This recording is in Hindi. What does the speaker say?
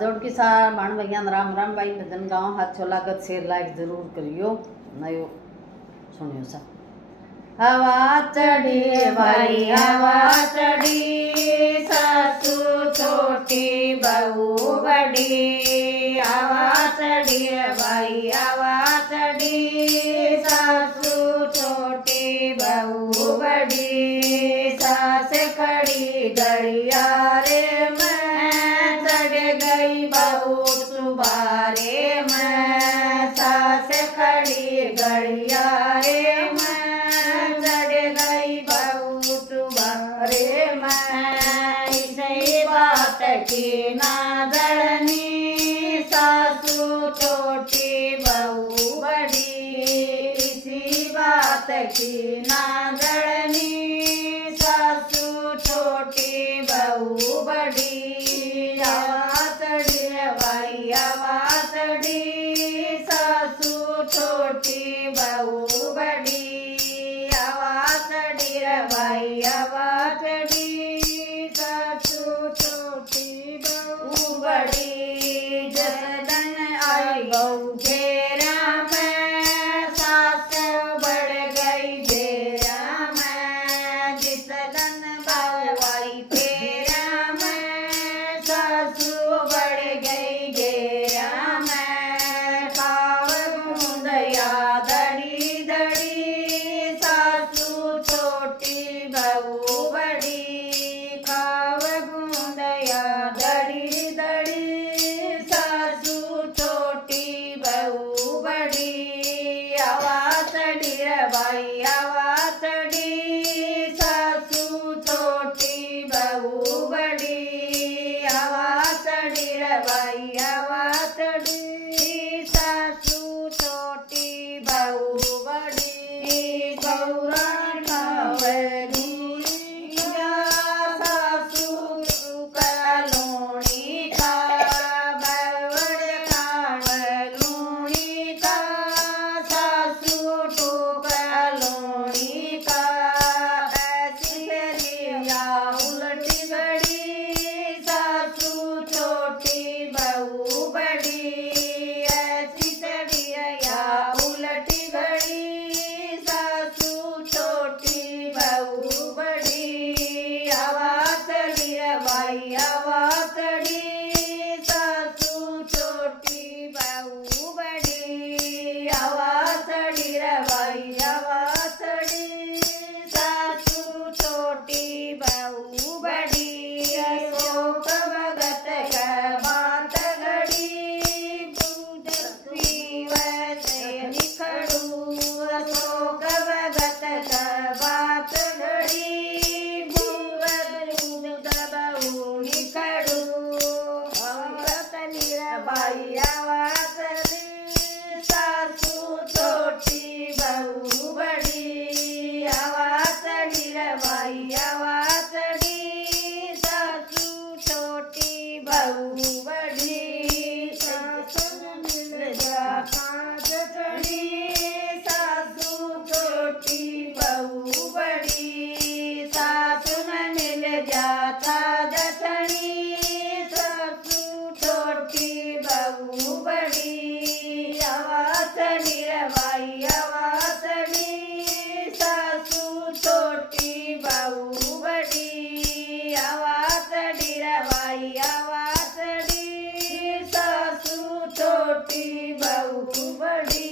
जोड़ के सार बाण भैया राम राम भाई भजन गाँव हाथ छोला कर शेर लाइक जरूर करियो नयो सुनियो सा। हवा चढ़ी भाई हवा चढ़ी सासू छोटी बहू बड़ी। हवा चढ़ी भाई हवा चढ़ी सासू छोटी बहू बड़ी। सास खड़ी गड़िया रे मैं चढ़ गई बहू सुबारे मैं। सास खड़ी गड़िया रे मैं चढ़ गई बहू सुबारे मैं। इसी बात की ना जड़नी सासू छोटी बहू बड़ी। इसी बात की ना जड़नी सासू छोटी बहू बड़ी। हवा चढ़ी भाई हवा चढ़ी सासू छोटी बहू बड़ी। हवा चढ़ी भाई हवा चढ़ी सासू छोटी बहू बड़ी। जसदन आई बहू घेरा में सास बढ़ गई घेरा में। जिसदन बहू आई तेरा में सासू बढ़ गई घेरा में। खाव गूंदया दड़ी दड़ी सासू छोटी बहू बड़ी। खाव गूंदया दड़ी दड़ी सासू छोटी बहू बड़ी। हवा चढ़ी भाई हवा चढ़ी सासू छोटी बहू बड़ी। हवा चढ़ी भाई हवा चढ़ी सासू छोटी बहू बड़ी। गौरा सासू का लोणी का बवड़ खाव लोणी का सासू टोका लोणी का। ऐसी लिया उलटी बड़ी सासू छोटी बहू बड़ी। ऐसी लिया उलटी बड़ी सासू छोटी बहू बड़ी। हवा चढ़ी भाई हवा चढ़ी सासू छोटी बहू बड़ी। हवा चढ़ी भाई हवा चढ़ी सासू छोटी बहू बड़ी। अशोक भगत का बात घड़ी बुझी वैसे निखड़ू। अशोक भगत का बात घड़ी बुझ बहू निखड़ू। भाई हवा चढ़ी सासू छोटी बहू बड़ी। हवा चढ़ी भाई हवा चढ़ी सासू छोटी बहू बड़ी। सासू मिल जा खाद चढ़ी सासू छोटी बहू बड़ी। सासू न मिल जाता दसनी सासू छोटी बहू बड़ी। हवा चढ़ी भाई हवा चढ़ी सासू छोटी बहू बड़ी। हवा चढ़ी भाई हवा चढ़ी सासू छोटी बहू बड़ी।